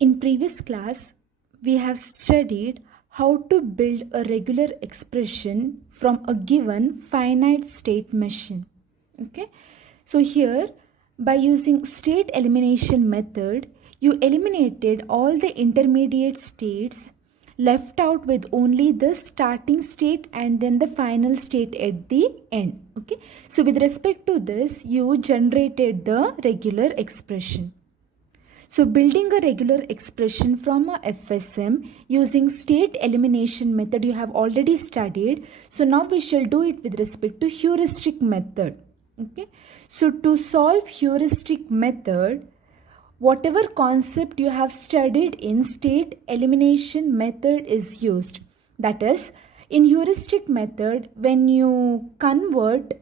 In previous class, we have studied how to build a regular expression from a given finite state machine. Okay, so here by using state elimination method, you eliminated all the intermediate states, left out with only the starting state and then the final state at the end. Okay, so with respect to this, you generated the regular expression. So building a regular expression from a FSM using state elimination method you have already studied. So now we shall do it with respect to heuristic method. Okay. So to solve heuristic method, whatever concept you have studied in state elimination method is used. That is, in heuristic method, when you convert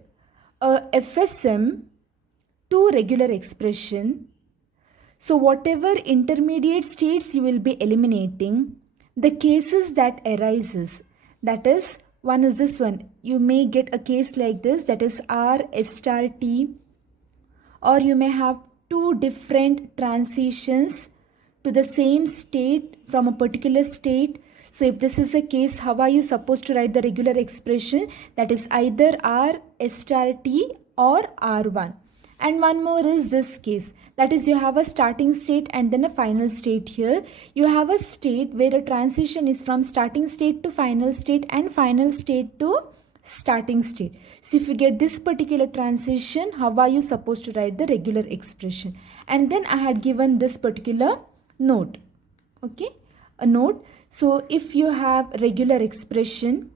a FSM to regular expression, so whatever intermediate states you will be eliminating, the cases that arises, that is, one is this one. You may get a case like this, that is R star T, or you may have two different transitions to the same state from a particular state. So if this is a case, how are you supposed to write the regular expression? That is either R star T or R1. And one more is this case, that is you have a starting state and then a final state here. You have a state where a transition is from starting state to final state and final state to starting state. So if you get this particular transition, how are you supposed to write the regular expression? And then I had given this particular note. Okay, a note. So if you have regular expression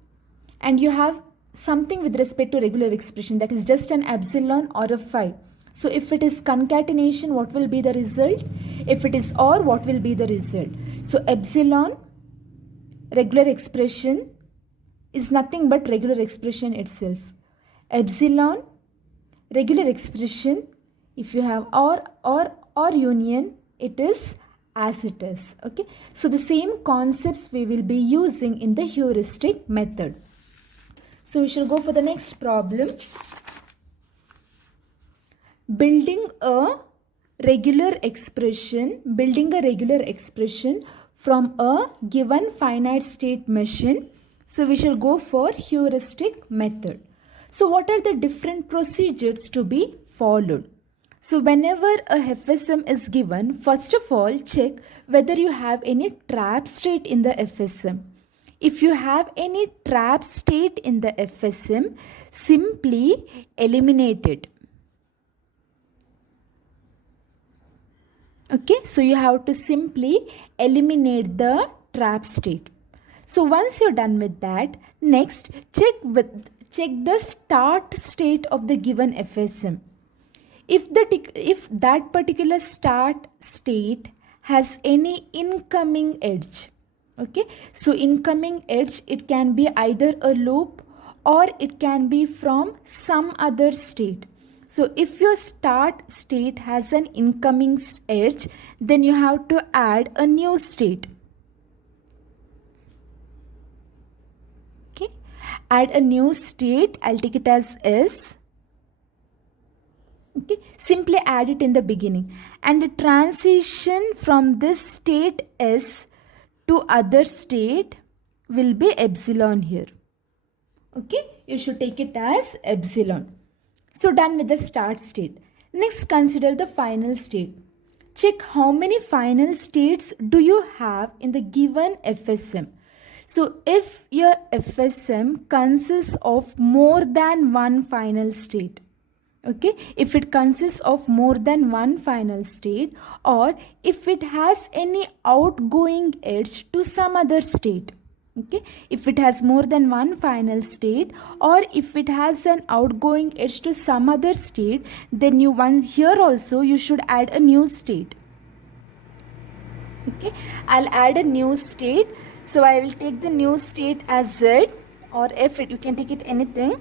and you have something with respect to regular expression, that is just an epsilon or a phi. So if it is concatenation, what will be the result? If it is OR, what will be the result? So epsilon, regular expression, is nothing but regular expression itself. Epsilon, regular expression, if you have or union, it is as it is. Okay. So the same concepts we will be using in the heuristic method. So we shall go for the next problem. Building a regular expression from a given finite state machine. So we shall go for heuristic method. So what are the different procedures to be followed? So whenever a FSM is given, first of all check whether you have any trap state in the FSM. If you have any trap state in the FSM, simply eliminate it. Okay, so you have to simply eliminate the trap state. So once you're done with that, next check the start state of the given FSM. If that particular start state has any incoming edge, okay, so incoming edge, it can be either a loop or it can be from some other state. So if your start state has an incoming edge, then you have to add a new state. Okay, add a new state. I'll take it as S. Okay, simply add it in the beginning. And the transition from this state S to other state will be epsilon here. Okay, you should take it as epsilon. So done with the start state. Next, consider the final state. Check how many final states do you have in the given FSM. So if your FSM consists of more than one final state, okay, if it consists of more than one final state, or if it has any outgoing edge to some other state, okay, if it has more than one final state or if it has an outgoing edge to some other state, then here also you should add a new state. Okay, I'll add a new state. So I will take the new state as Z or F, you can take it anything.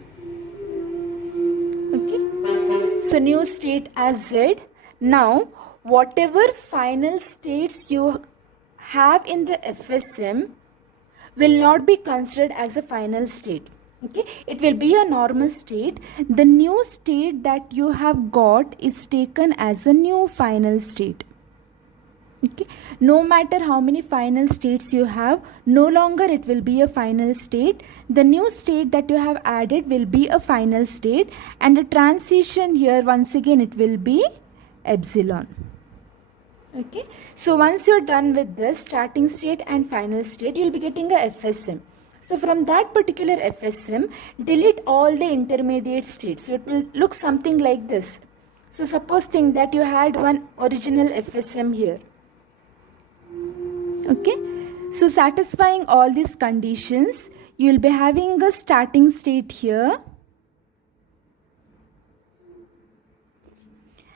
Okay, so new state as Z. Now whatever final states you have in the FSM will not be considered as a final state. Okay, it will be a normal state. The new state that you have got is taken as a new final state. Okay, no matter how many final states you have, no longer it will be a final state. The new state that you have added will be a final state, and the transition here once again it will be epsilon. Okay, so once you're done with this starting state and final state, you'll be getting a FSM. So from that particular FSM, delete all the intermediate states. So it will look something like this. So suppose think that you had one original FSM here. Okay, so satisfying all these conditions, you will be having a starting state here,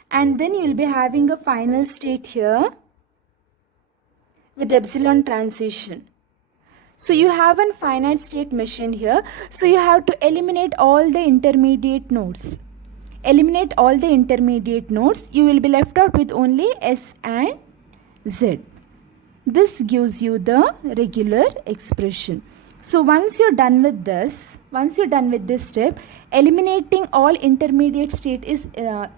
and then you will be having a final state here with epsilon transition. So you have a finite state machine here, so you have to eliminate all the intermediate nodes. Eliminate all the intermediate nodes, you will be left out with only S and Z. This gives you the regular expression. So once you're done with this, step, eliminating all intermediate state is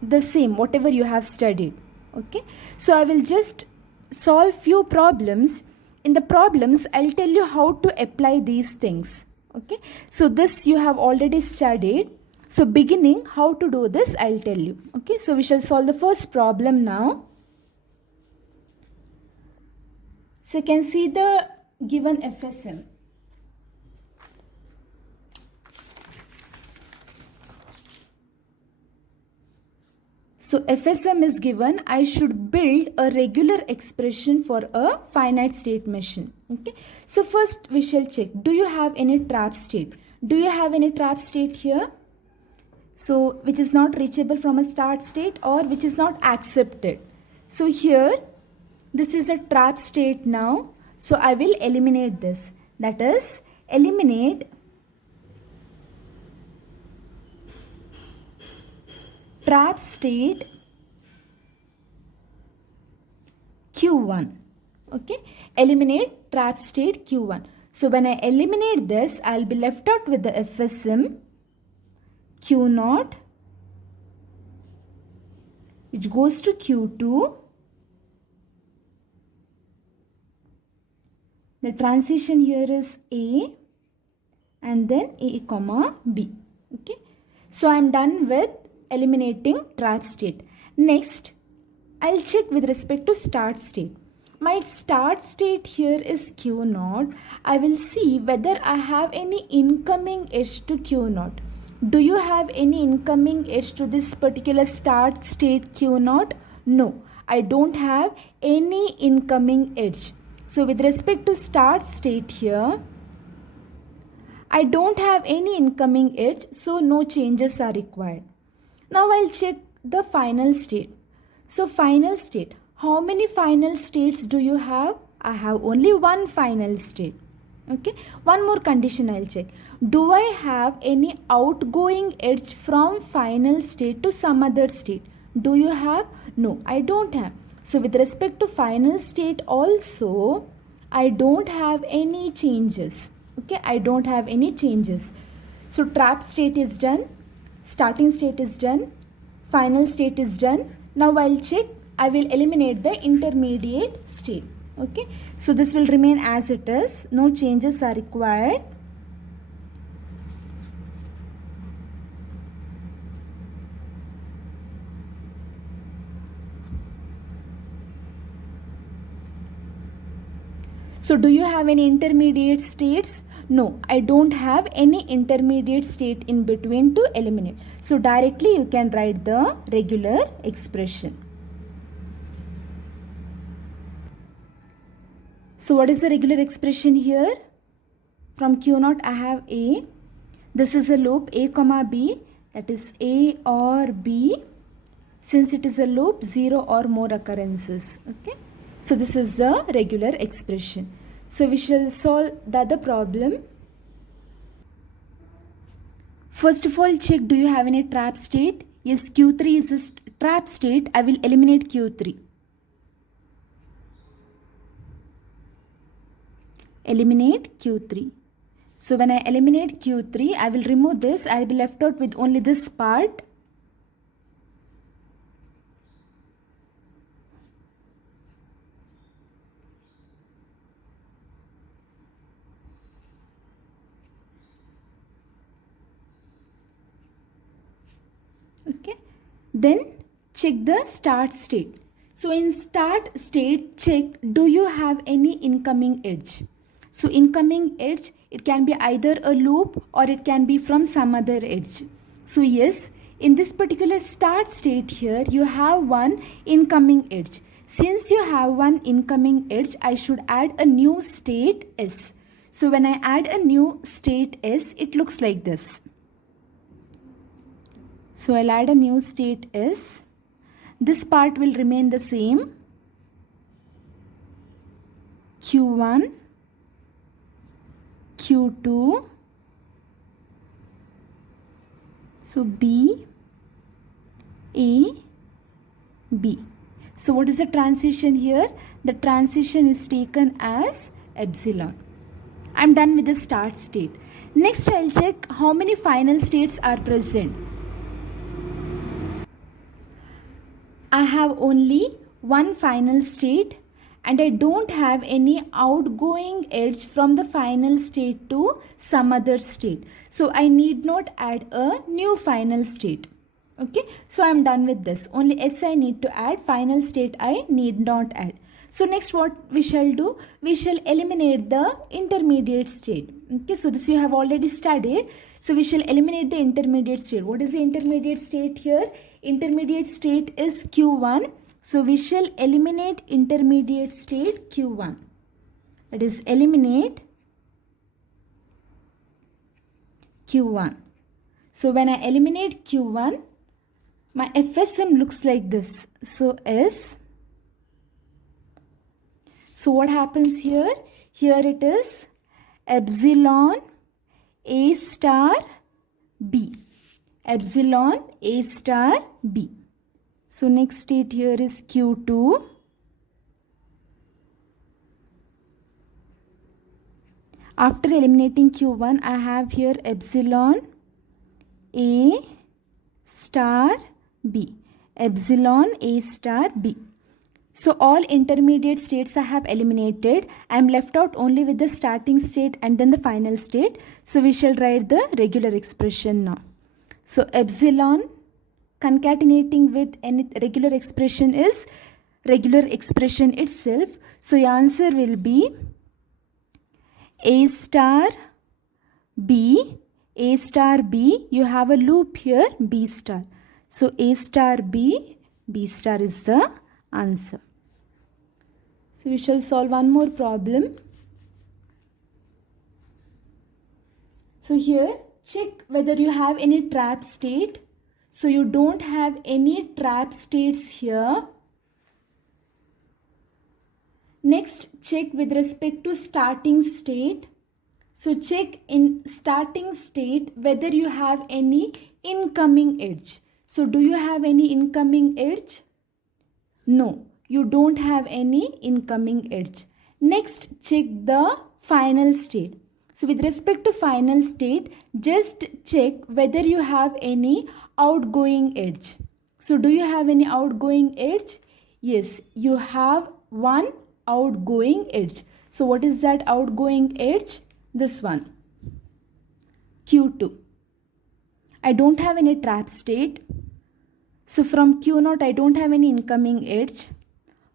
the same, whatever you have studied. Okay, so I will just solve few problems. In the problems, I'll tell you how to apply these things. Okay, so this you have already studied. So beginning, how to do this, I'll tell you. Okay, so we shall solve the first problem now. So you can see the given FSM. So FSM is given. I should build a regular expression for a finite state machine. Okay. So first we shall check. Do you have any trap state? Do you have any trap state here? So which is not reachable from a start state or which is not accepted. So here this is a trap state now. So I will eliminate this. That is, eliminate trap state Q1. Okay, eliminate trap state Q1. So when I eliminate this, I'll be left out with the FSM Q0, which goes to Q2. The transition here is A and then A comma B. Okay, so I'm done with eliminating trap state. Next, I'll check with respect to start state. My start state here is Q0. I will see whether I have any incoming edge to Q0. Do you have any incoming edge to this particular start state Q0? No, I don't have any incoming edge. So with respect to start state here, I don't have any incoming edge, so no changes are required. Now I'll check the final state. So final state, how many final states do you have? I have only one final state. Okay, one more condition I'll check. Do I have any outgoing edge from final state to some other state? Do you have? No, I don't have. So with respect to final state also, I don't have any changes. Okay, I don't have any changes. So trap state is done, starting state is done, final state is done. Now I'll check, I will eliminate the intermediate state. Okay, so this will remain as it is, no changes are required. So do you have any intermediate states? No, I don't have any intermediate state in between to eliminate. So directly you can write the regular expression. So what is the regular expression here? From Q0 I have A. This is a loop A comma B, that is A or B. Since it is a loop, 0 or more occurrences. Okay. So this is the regular expression. So we shall solve the other problem. First of all, check, do you have any trap state? Yes, Q3 is a trap state. I will eliminate Q3. Eliminate Q3. So when I eliminate Q3, I will remove this. I will be left out with only this part. Then check the start state. So in start state, check do you have any incoming edge. So incoming edge, it can be either a loop or it can be from some other edge. So yes, in this particular start state here, you have one incoming edge. Since you have one incoming edge, I should add a new state S. So when I add a new state S, it looks like this. So I'll add a new state S. This part will remain the same. Q1, Q2, so B, A, B. So what is the transition here? The transition is taken as epsilon. I'm done with the start state. Next I'll check how many final states are present. I have only one final state and I don't have any outgoing edge from the final state to some other state. So I need not add a new final state. Okay, so I'm done with this. Only S I need to add, final state I need not add. So next what we shall do? We shall eliminate the intermediate state. Okay, so this you have already studied. So we shall eliminate the intermediate state. What is the intermediate state here? Intermediate state is Q1. So we shall eliminate intermediate state Q1. That is eliminate Q1. So when I eliminate Q1, my FSM looks like this. So S. So what happens here? Here it is epsilon A star B. Epsilon A star B. So next state here is Q2. After eliminating Q1, I have here epsilon A star B. Epsilon A star B. So all intermediate states I have eliminated. I am left out only with the starting state and then the final state. So we shall write the regular expression now. So epsilon concatenating with any regular expression is regular expression itself. So your answer will be A star B. A star B. You have a loop here, B star. So A star B. B star is the answer. So we shall solve one more problem. So here check whether you have any trap state. So you don't have any trap states here. Next check with respect to starting state. So check in starting state whether you have any incoming edge. So do you have any incoming edge? No, you don't have any incoming edge. Next check the final state. So with respect to final state, just check whether you have any outgoing edge. So do you have any outgoing edge? Yes, you have one outgoing edge. So what is that outgoing edge? This one, Q2. I don't have any trap state. So from Q0 I don't have any incoming edge.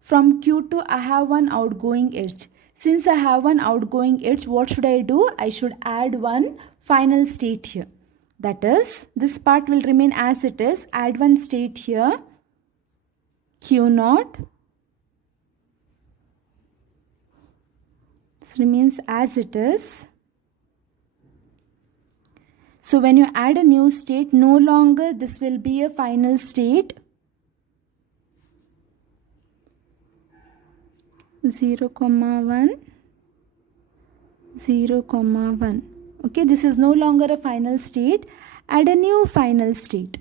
From Q2 I have one outgoing edge. Since I have one outgoing edge, what should I do? I should add one final state here. That is, this part will remain as it is. Add one state here, Q0. This remains as it is. So when you add a new state, no longer this will be a final state. 0, 1, 0, 1. Okay, this is no longer a final state. Add a new final state.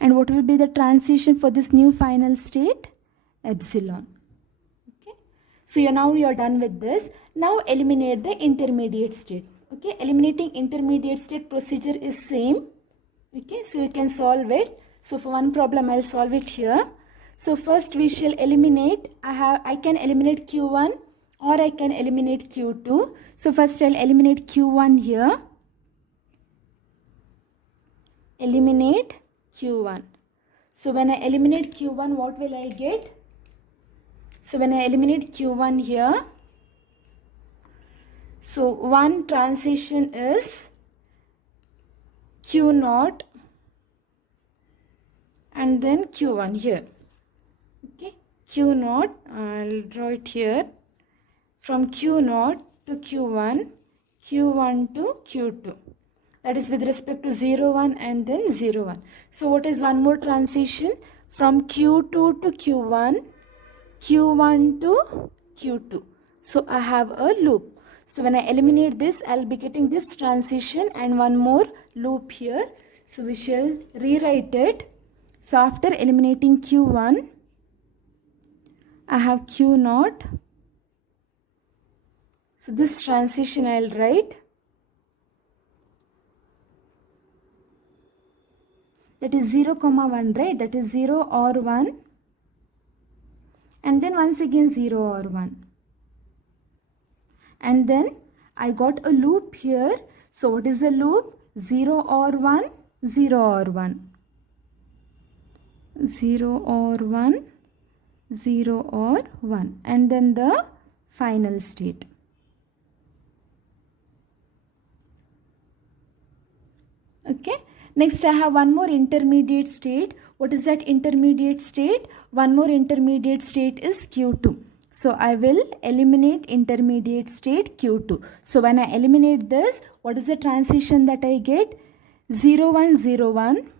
And what will be the transition for this new final state? Epsilon. Okay, so now you are done with this. Now eliminate the intermediate state. Okay, eliminating intermediate state procedure is same. Okay, so you can solve it. So for one problem I'll solve it here. So first we shall eliminate, I can eliminate Q1 or I can eliminate Q2. So first I'll eliminate Q1 here. eliminate q1. So when I eliminate q1, what will I get? So when I eliminate q1 here, so one transition is q naught and then q1 here. Okay, q naught, I'll draw it here, from q naught to q1, q1 to q2. That is with respect to 0, 1 and then 0, 1. So what is one more transition? From q2 to q1, q1 to q2. So I have a loop. So when I eliminate this, I'll be getting this transition and one more loop here. So we shall rewrite it. So after eliminating q1, I have q naught. So this transition I'll write. That is 0, 1, right? That is 0 or 1. And then once again 0 or 1. And then I got a loop here. So what is the loop? 0 or 1, 0 or 1. 0 or 1, 0 or 1. And then the final state. Okay. Next I have one more intermediate state. What is that intermediate state? One more intermediate state is Q2. So I will eliminate intermediate state Q2. So when I eliminate this, what is the transition that I get? 0, 1, 0, 1.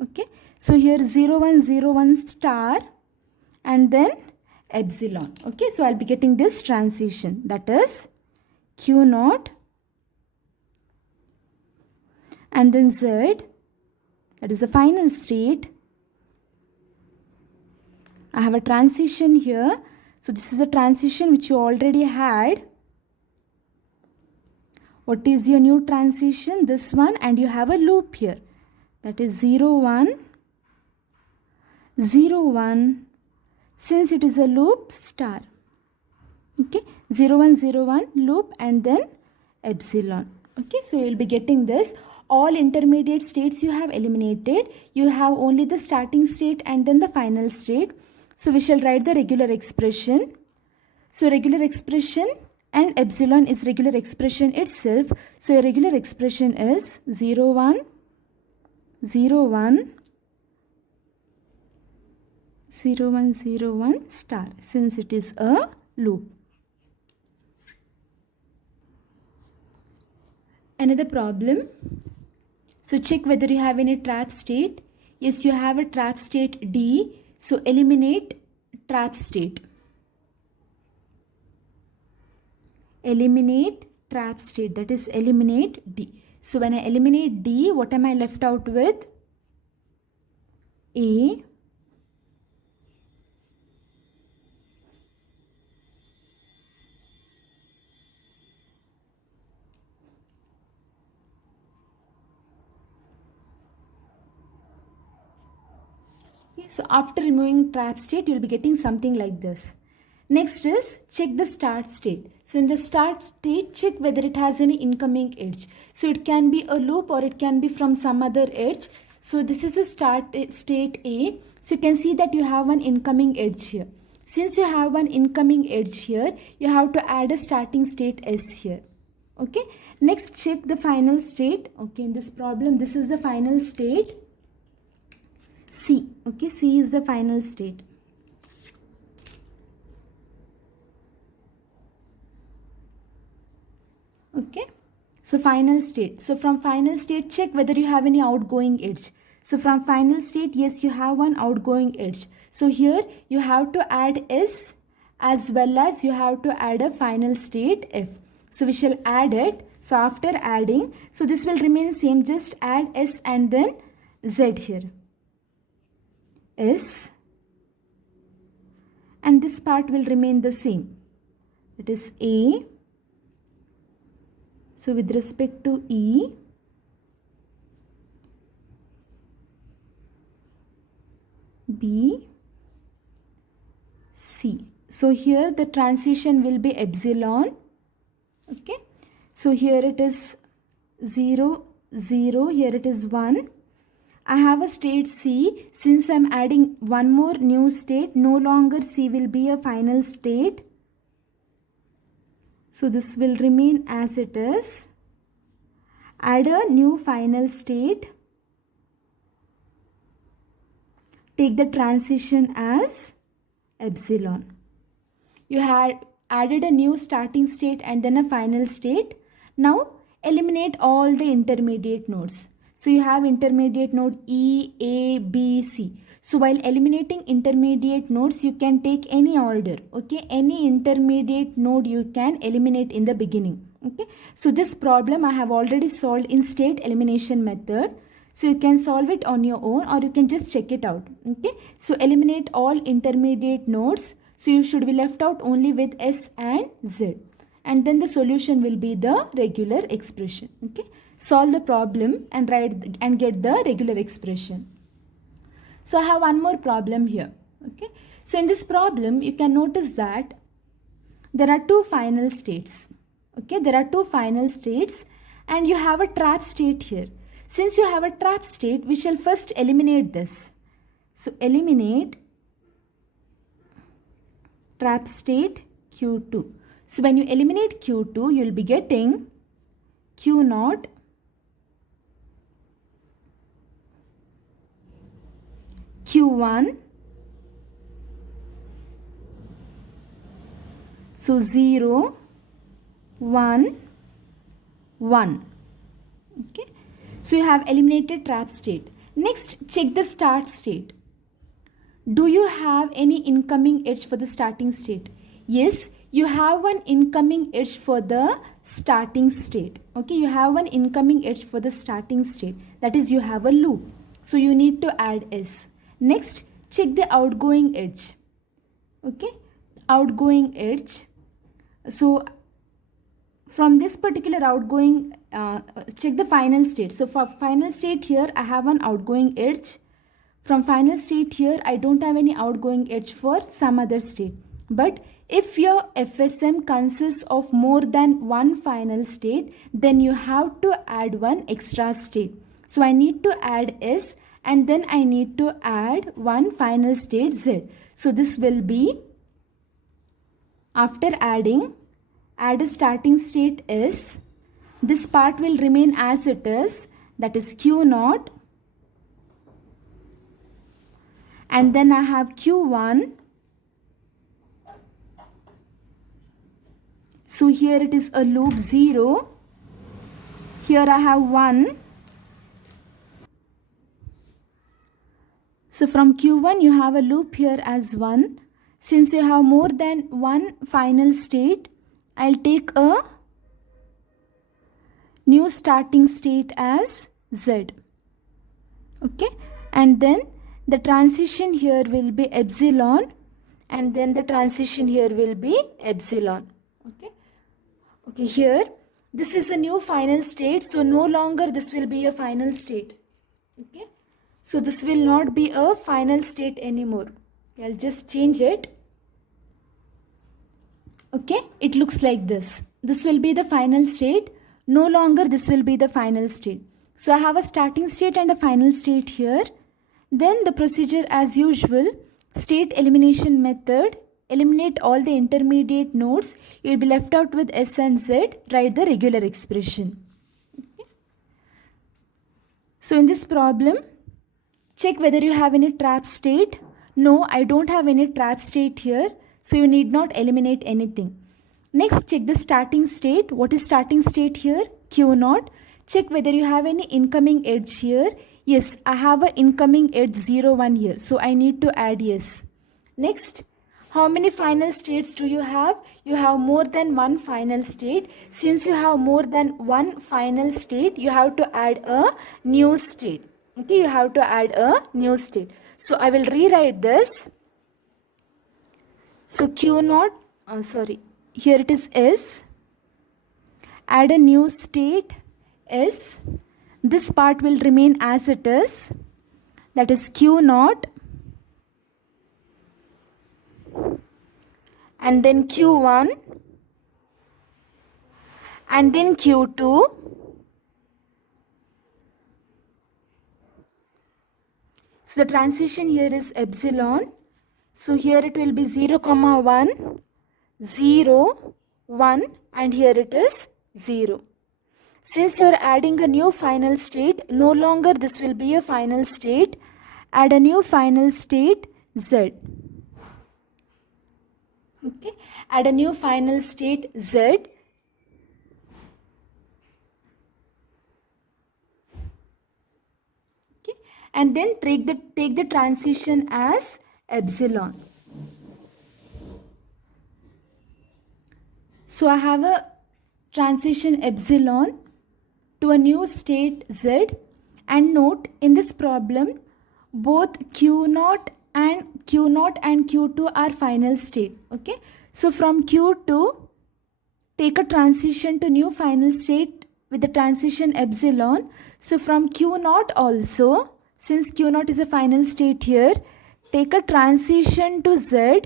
Okay. So here 0, 1, 0, 1 star and then epsilon. Okay. So I'll be getting this transition, that is Q naught and then Z. That is the final state. I have a transition here. So this is a transition which you already had. What is your new transition? This one, and you have a loop here. That is 0, 1, 0, 1. Since it is a loop, star. Okay, 0, 1, 0, 1 loop and then epsilon. Okay, so you will be getting this. All intermediate states you have eliminated. You have only the starting state and then the final state. So we shall write the regular expression. So regular expression and epsilon is regular expression itself. So your regular expression is 0, 1, 0, 1, 0, 1, 0, 1 star, since it is a loop. Another problem. So check whether you have any trap state. Yes, you have a trap state D. So eliminate trap state. Eliminate trap state, that is eliminate D. So when I eliminate D, what am I left out with? A, so after removing trap state, you will be getting something like this. Next is check the start state. So in the start state, check whether it has any incoming edge. So it can be a loop or it can be from some other edge. So this is a start state A. So you can see that you have one incoming edge here. Since you have one incoming edge here, you have to add a starting state S here. Okay. Next, check the final state. Okay, in this problem, this is the final state. C. Okay, C is the final state. Okay, so final state. So from final state, check whether you have any outgoing edge. So from final state, yes, you have one outgoing edge. So here you have to add S as well as you have to add a final state F. So we shall add it. So after adding, so this will remain same. Just add S and then Z here. S, and this part will remain the same. It is A. So with respect to E, B, C. So here the transition will be epsilon. Okay. So here it is 0, 0. Here it is 1. I have a state C. Since I'm adding one more new state, no longer C will be a final state. So this will remain as it is. Add a new final state. Take the transition as epsilon. You had added a new starting state and then a final state. Now eliminate all the intermediate nodes. So you have intermediate node E, A, B, C. So while eliminating intermediate nodes, you can take any order. Okay, any intermediate node you can eliminate in the beginning. Okay, so this problem I have already solved in state elimination method. So you can solve it on your own or you can just check it out. Okay, so eliminate all intermediate nodes. So you should be left out only with S and Z. And then the solution will be the regular expression. Okay, solve the problem and write and get the regular expression. So I have one more problem here. Okay, so in this problem you can notice that there are two final states. Okay, there are two final states and you have a trap state here. Since you have a trap state, we shall first eliminate this. So eliminate trap state Q2. So when you eliminate Q2, you will be getting Q0 Q1. So 0, 1, 1. Okay. So you have eliminated trap state. Next, check the start state. Do you have any incoming edge for the starting state? Yes, you have one incoming edge for the starting state. Okay, you have one incoming edge for the starting state. That is, you have a loop. So you need to add S. Next, check the outgoing edge. Okay, outgoing edge. So from this particular outgoing, check the final state. So for final state here, I have an outgoing edge. From final state here, I don't have any outgoing edge for some other state. But if your FSM consists of more than one final state, then you have to add one extra state. So I need to add S and then I need to add one final state Z. So this will be, after adding, add a starting state S. This part will remain as it is, that is Q0. And then I have Q1. So here it is a loop 0. Here I have 1. So from Q1 you have a loop here as 1. Since you have more than one final state, I'll take a new starting state as Z. Okay, and then the transition here will be epsilon and then the transition here will be epsilon. Okay, here this is a new final state, so no longer this will be a final state. Okay, so this will not be a final state anymore. I'll just change it. Okay, it looks like this. This will be the final state. No longer this will be the final state. So I have a starting state and a final state here. Then the procedure as usual, state elimination method. Eliminate all the intermediate nodes. You will be left out with S and Z. Write the regular expression. Okay. So in this problem, check whether you have any trap state. No, I don't have any trap state here. So you need not eliminate anything. Next, check the starting state. What is starting state here? Q0. Check whether you have any incoming edge here. Yes, I have an incoming edge 0, 1 here. So I need to add yes. Next, how many final states do you have? You have more than one final state. Since you have more than one final state, you have to add a new state. Okay, you have to add a new state. So I will rewrite this. So Q0, here it is S. Add a new state S. This part will remain as it is. That is Q0. And then Q1. And then Q2. So the transition here is epsilon. So here it will be 0, 1, 0, 1, and here it is 0. Since you are adding a new final state, no longer this will be a final state. Add a new final state Z. Okay, add a new final state Z. Okay, and then take the transition as epsilon. So I have a transition epsilon to a new state Z, and note in this problem both Q0 and Q2 are final state. Okay, so from Q2 take a transition to new final state with the transition epsilon. So from Q0 also, since Q0 is a final state here, take a transition to Z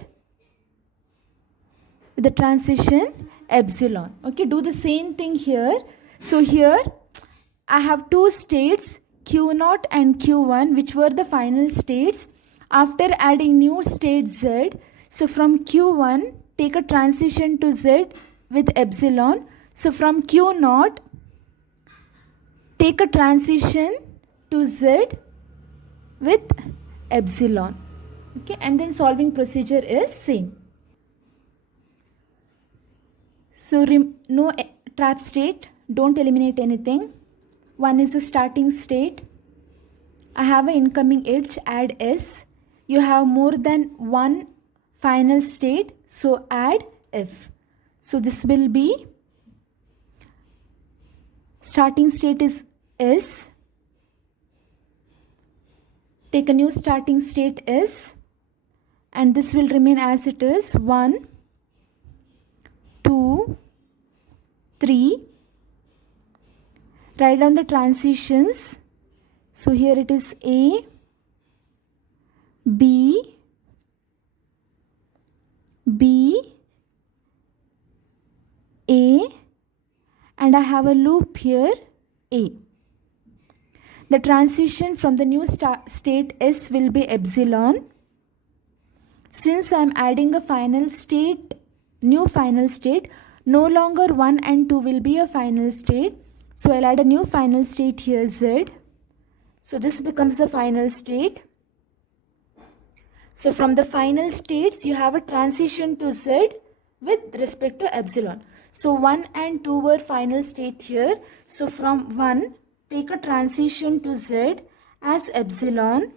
with the transition epsilon. Okay, do the same thing here. So here I have two states, Q0 and Q1, which were the final states. After adding new state Z, so from Q1 take a transition to Z with epsilon. So from Q0 take a transition to Z with epsilon. Okay, and then solving procedure is same. So no trap state, don't eliminate anything. One is the starting state. I have an incoming edge, add S. You have more than one final state, so add F. So this will be, starting state is S. Take a new starting state S, and this will remain as it is, 1, 2, 3. Write down the transitions. So here it is A, B, B, A, and I have a loop here, A. The transition from the new state S will be epsilon. Since I am adding a final state, new final state, no longer 1 and 2 will be a final state. So I'll add a new final state here, Z. So this becomes the final state. So from the final states, you have a transition to Z with respect to epsilon. So 1 and 2 were final state here. So from 1, take a transition to Z as epsilon.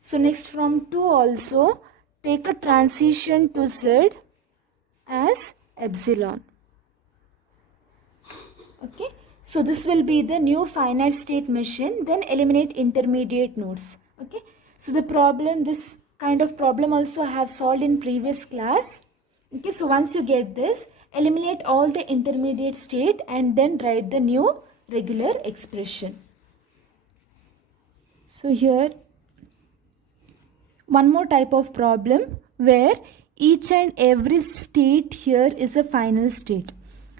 So next from 2 also, take a transition to Z as epsilon. Okay, so this will be the new finite state machine. Then eliminate intermediate nodes. Okay, so the problem, this kind of problem also I have solved in previous class. Okay, so once you get this, eliminate all the intermediate state and then write the new regular expression. So here one more type of problem where each and every state here is a final state.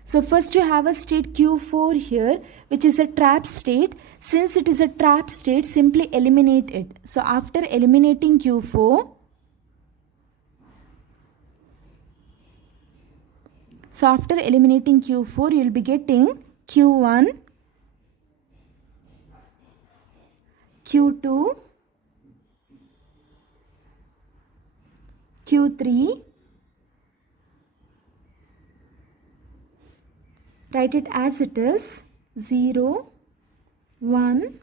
So first you have a state Q4 here, which is a trap state. Since it is a trap state, simply eliminate it. So after eliminating Q4, you will be getting Q1, Q2, Q3. Write it as it is, 0, 1,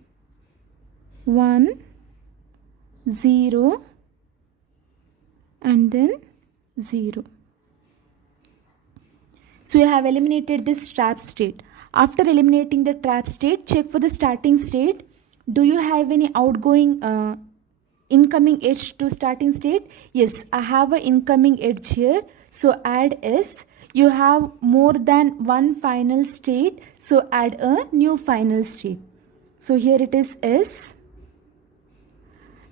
1, 0, and then 0. So you have eliminated this trap state. After eliminating the trap state, check for the starting state. Do you have any outgoing incoming edge to starting state? Yes, I have an incoming edge here. So add S. You have more than one final state. So add a new final state. So here it is S.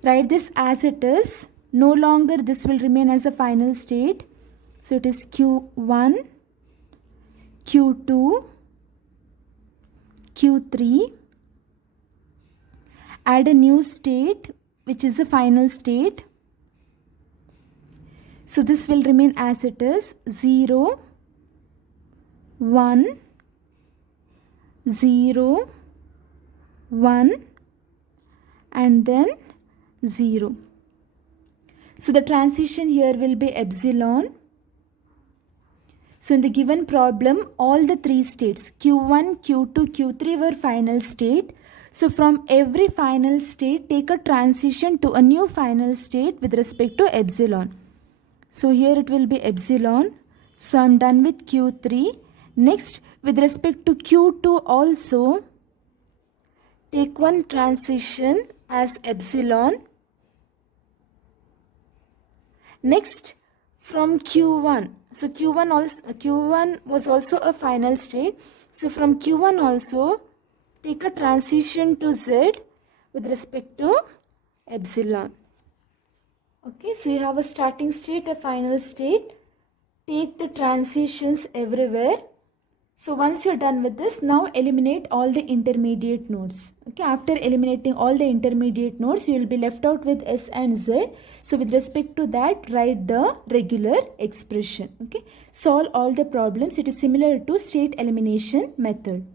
Write this as it is. No longer this will remain as a final state. So it is Q1, Q2, Q3. add a new state which is the final state. So this will remain as it is, 0, 1, 0, 1 and then 0. So the transition here will be epsilon. So in the given problem, all the three states Q1, Q2, Q3 were final state. So from every final state, take a transition to a new final state with respect to epsilon. So here it will be epsilon. So I'm done with Q3. Next, with respect to Q2 also, take one transition as epsilon. Next, from Q1. So Q1 was also a final state. So from Q1 also, take a transition to Z with respect to epsilon. Okay, so you have a starting state, a final state. Take the transitions everywhere. So once you're done with this, now eliminate all the intermediate nodes. Okay, after eliminating all the intermediate nodes, you will be left out with S and Z. So with respect to that, write the regular expression. Okay, solve all the problems. It is similar to state elimination method.